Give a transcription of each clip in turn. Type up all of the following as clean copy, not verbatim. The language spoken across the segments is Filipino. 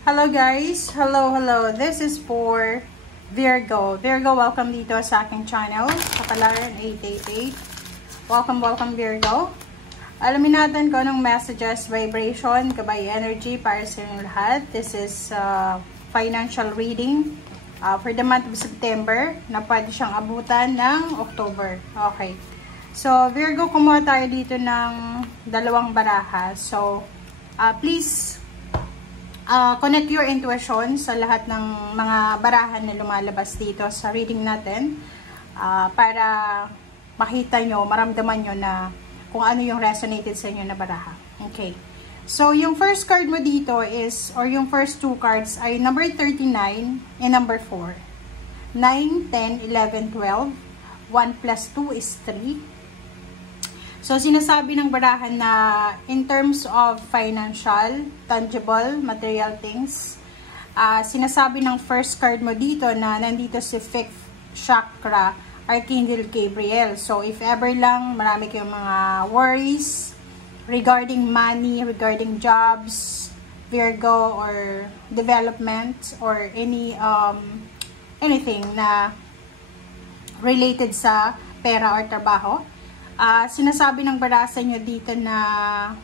Hello guys! Hello! This is for Virgo. Virgo, welcome dito sa aking channel. Kapalaran 888. Welcome Virgo. Alamin natin kung anong messages, vibration, kabay energy para sa inyong lahat. This is financial reading for the month of September na pwede siyang abutan ng October. Okay. So, Virgo, kumuha tayo dito ng dalawang baraha. So, please connect your intuition sa lahat ng mga barahan na lumalabas dito sa reading natin para makita nyo, maramdaman nyo na kung ano yung resonated sa inyo na baraha. Okay. So, yung first card mo dito is, or yung first two cards ay number 39 and number 4. 9, 10, 11, 12. 1 plus 2 is 3. So, sinasabi ng barahan na in terms of financial, tangible, material things, sinasabi ng first card mo dito na nandito si 5th chakra, Archangel Gabriel. So, if ever lang marami kayong mga worries regarding money, regarding jobs, Virgo, or development, or anything na related sa pera or trabaho, sinasabi ng baraha nyo dito na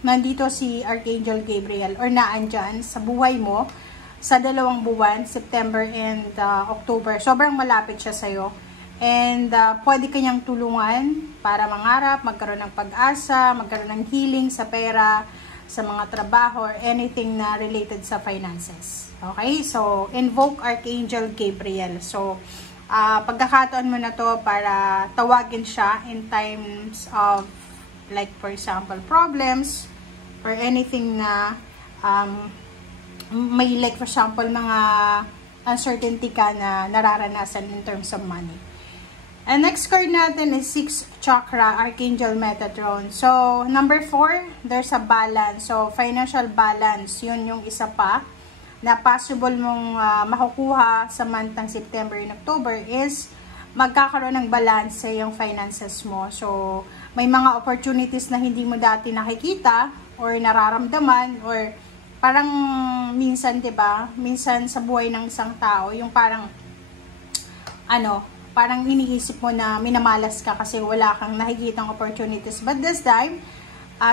nandito si Archangel Gabriel or naandyan sa buhay mo sa 2 buwan, September and October. Sobrang malapit siya sa'yo. And pwede kanyang tulungan para mangarap, magkaroon ng pag-asa, magkaroon ng healing sa pera, sa mga trabaho, or anything na related sa finances. Okay? So, invoke Archangel Gabriel. So, pagkakataon mo na to para tawagin siya in times of, like for example, problems or anything na may, like for example, mga uncertainty ka na nararanasan in terms of money. And next card natin is 6th chakra, Archangel Metatron. So, number 4, there's a balance. So, financial balance, yun yung isa pa na possible mong makukuha sa month ng September and October is magkakaroon ng balance sa yung finances mo. So, may mga opportunities na hindi mo dati nakikita or nararamdaman, or parang minsan, 'di ba? Minsan sa buhay ng isang tao, yung parang parang iniisip mo na minamalas ka kasi wala kang nakikitang opportunities. But this time,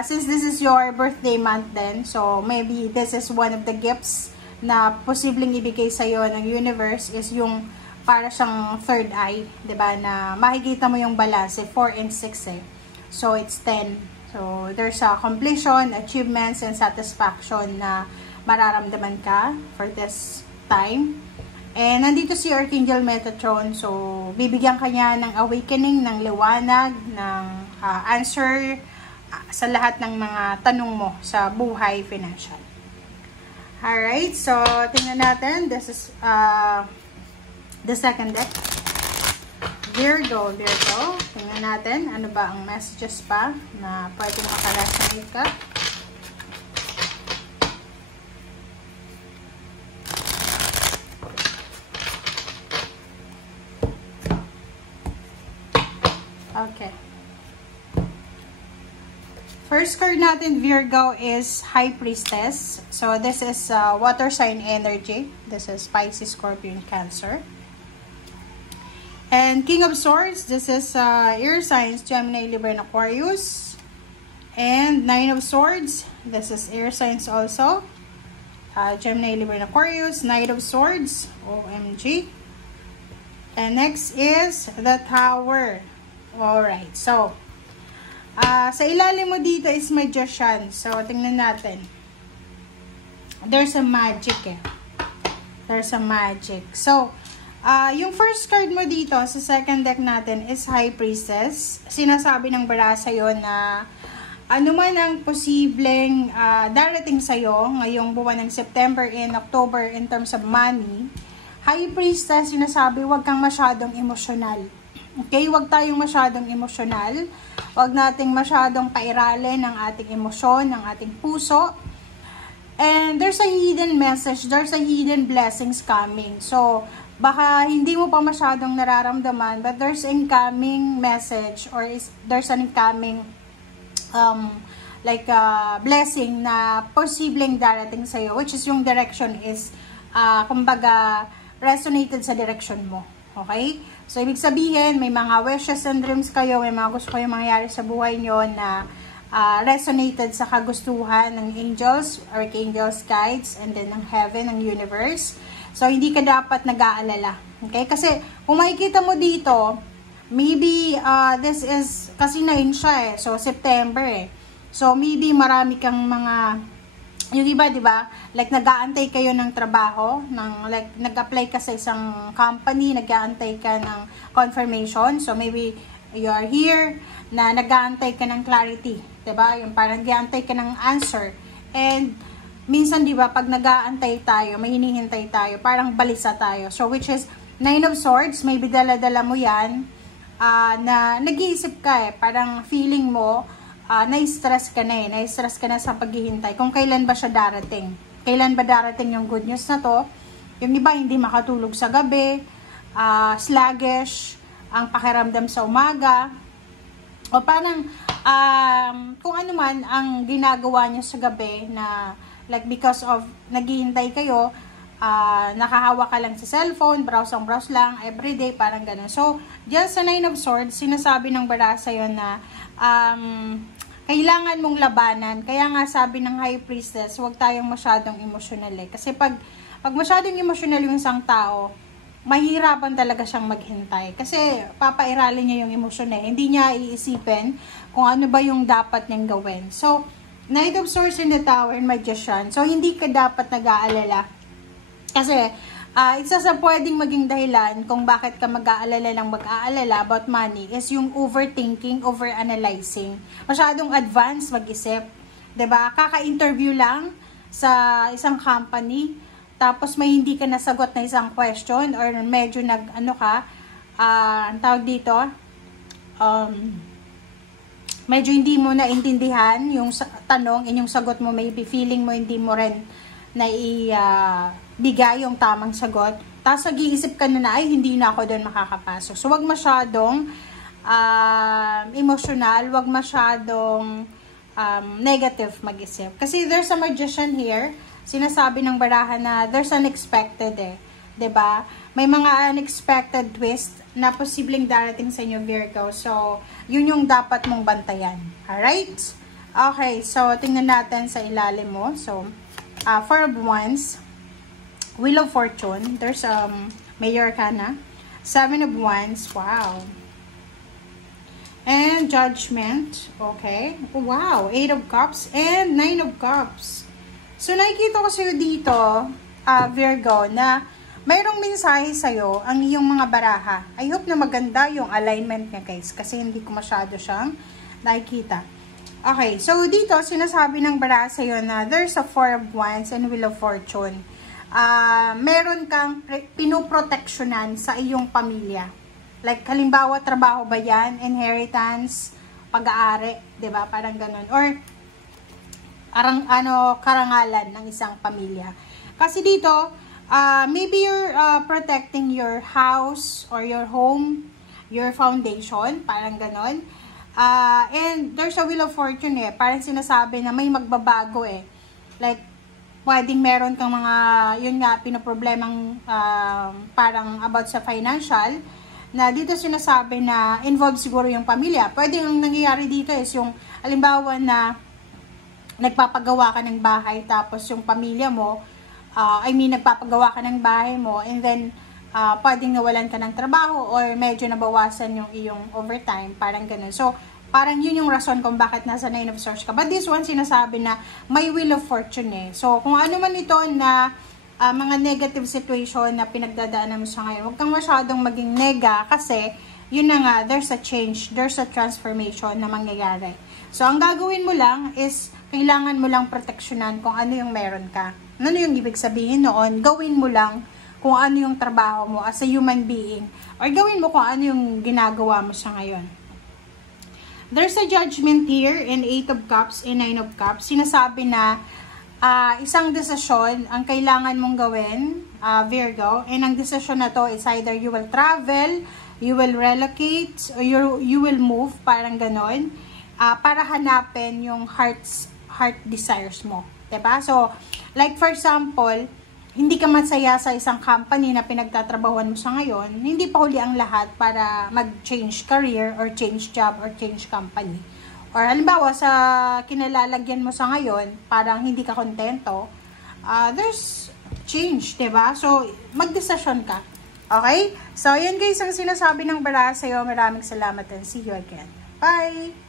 since this is your birthday month then, so maybe this is one of the gifts na posibleng ibigay sa'yo ng universe is yung para siyang third eye, 'di ba? Na makikita mo yung balance, 4 and 6 eh. So, it's 10. So, there's a completion, achievements, and satisfaction na mararamdaman ka for this time. And nandito si Archangel Metatron, so bibigyan ka niya ng awakening, ng liwanag, ng answer sa lahat ng mga tanong mo sa buhay financial. Alright, so tingnan natin. This is the second deck. Virgo. Tingnan natin, ano ba ang messages pa na pwede makaresonate ka. Okay. First card natin, Virgo, is High Priestess. So, this is water sign energy. This is Pisces, Scorpion, Cancer. And King of Swords, this is air signs, Gemini, Libra, and Aquarius. And 9 of Swords, this is air signs also. Gemini, Libra, and Aquarius. Knight of Swords, OMG. And next is the Tower. Alright, so sa ilalim mo dito is Magician. So, tingnan natin. There's a magic eh. There's a magic. So, yung first card mo dito sa second deck natin is High Priestess. Sinasabi ng baraha sa'yo na ano man ang posibleng darating sa'yo ngayong buwan ng September and October in terms of money, High Priestess, sinasabi huwag kang masyadong emosyonal. Okay, huwag tayong masyadong emosyonal. Huwag nating masyadong pairalin ng ating emosyon, ng ating puso. And there's a hidden message, there's a hidden blessings coming. So, baka hindi mo pa masyadong nararamdaman, but there's incoming message or there's an incoming like blessing na posibleng darating sa'yo, which is yung direction is, kumbaga, resonated sa direction mo. Okay? So, ibig sabihin, may mga wishes and dreams kayo, may mga gusto kayong mangyari sa buhay nyo na resonated sa kagustuhan ng angels, archangels, guides, and then ng heaven, ng universe. So, hindi ka dapat nag-aalala. Okay? Kasi, kung makikita mo dito, maybe, this is, kasi 9 siya eh. So, September eh. So, maybe marami kang mga, yung iba, di ba? Like, nag-aantay kayo ng trabaho, like, nag-apply ka sa isang company, nag-aantay ka ng confirmation. So, maybe, you are here, na nag-aantay ka ng clarity. Di ba? Yung parang nag-aantay ka ng answer. And, minsan, di ba, pag nag-aantay tayo, may hinihintay tayo, parang balisa tayo. So, which is, 9 of Swords, maybe dala-dala mo yan, na nag-iisip ka eh, parang feeling mo, na-stress ka na eh, na-stress ka na sa paghihintay, kung kailan ba siya darating, kailan ba darating yung good news na to. Yung iba hindi makatulog sa gabi, sluggish, ang pakiramdam sa umaga, o parang, kung ano man ang ginagawa niyo sa gabi na, like because of naghihintay kayo, nakahawa ka lang sa cellphone, browse lang, everyday, parang ganun. So, dyan sa 9 of Swords, sinasabi ng barasa yun na, kailangan mong labanan. Kaya nga sabi ng High Priestess, huwag tayong masyadong emotional eh. Kasi pag masyadong emotional yung isang tao, mahirapan talaga siyang maghintay. Kasi papairalin niya yung emosyon eh. Hindi niya iisipin kung ano ba yung dapat niyang gawin. So, Knight of Swords in the Tower and Magician. So, hindi ka dapat nag-aalala. Kasi, isa sa pwedeng maging dahilan kung bakit ka mag-aalala about money is yung overthinking, overanalyzing. Masyadong advance mag-isip. 'Di ba? Kaka-interview lang sa isang company, tapos may hindi ka nasagot na isang question or medyo ang tawag dito, medyo hindi mo naintindihan yung tanong and yung sagot mo, maybe feeling mo hindi mo rin bigay yung tamang sagot. Tapos nag-iisip ka na ay hindi na ako doon makakapasok. So, wag masyadong emotional, wag masyadong negative mag-isip. Kasi there's a magician here, sinasabi ng barahan na there's unexpected eh. 'Di ba? May mga unexpected twist na posibleng darating sa inyo, Virgo. So, yun yung dapat mong bantayan. Alright? Okay, so tingnan natin sa ilalim mo. So, Four of Wands, Wheel of Fortune, there's Mayor Arcana, Seven of Wands, wow, and Judgment, okay, wow, Eight of Cups, and Nine of Cups. So, nakikita ko sa'yo dito, Virgo, na mayroong mensahe sa'yo ang iyong mga baraha. I hope na maganda yung alignment niya, guys, kasi hindi ko masyado siyang nakikita. Okay, so dito, sinasabi ng baraha sa'yo na there's a Four of Wands and Wheel of Fortune. Meron kang pinoproteksyonan sa iyong pamilya. Like, halimbawa, trabaho ba yan? Inheritance, pag-aari, 'di ba? Parang ganun. Or, karangalan ng isang pamilya. Kasi dito, maybe you're protecting your house or your home, your foundation, parang ganun. And there's a Wheel of Fortune eh. Parang sinasabi na may magbabago eh. Like, pwedeng meron kang mga, yun nga, pinoproblemang parang about sa financial, na dito sinasabi na involved siguro yung pamilya. Pwedeng ang nangyayari dito is yung, halimbawa na nagpapagawa ka ng bahay, tapos yung pamilya mo, nagpapagawa ka ng bahay mo, and then, pwedeng nawalan ka ng trabaho, or medyo nabawasan yung iyong overtime, parang ganun. So, parang yun yung rason kung bakit nasa Nine of Swords ka. But this one, sinasabi na may Wheel of Fortune eh. So, kung ano man ito na mga negative situation na pinagdadaanan mo sa ngayon, huwag kang masyadong maging nega kasi yun na nga, there's a change, there's a transformation na mangyayari. So, ang gagawin mo lang is kailangan mo lang proteksyonan kung ano yung meron ka. Ano yung ibig sabihin noon? Gawin mo lang kung ano yung trabaho mo as a human being, or gawin mo kung ano yung ginagawa mo sa ngayon. There's a Judgment here in 8 of Cups and 9 of Cups. Sinasabi na isang desisyon ang kailangan mong gawin, Virgo, and ang desisyon na to is either you will travel, you will relocate, or you will move, parang ganon. para hanapin yung heart desires mo. Diba? So, like for example, hindi ka masaya sa isang company na pinagtatrabahuan mo sa ngayon, hindi pa huli ang lahat para mag-change career or change job or change company. Or halimbawa, sa kinalalagyan mo sa ngayon, parang hindi ka kontento, there's change, diba? So, mag-desisyon ka. Okay? So, yun guys ang sinasabi ng bara sa'yo. Maraming salamat and see you again. Bye!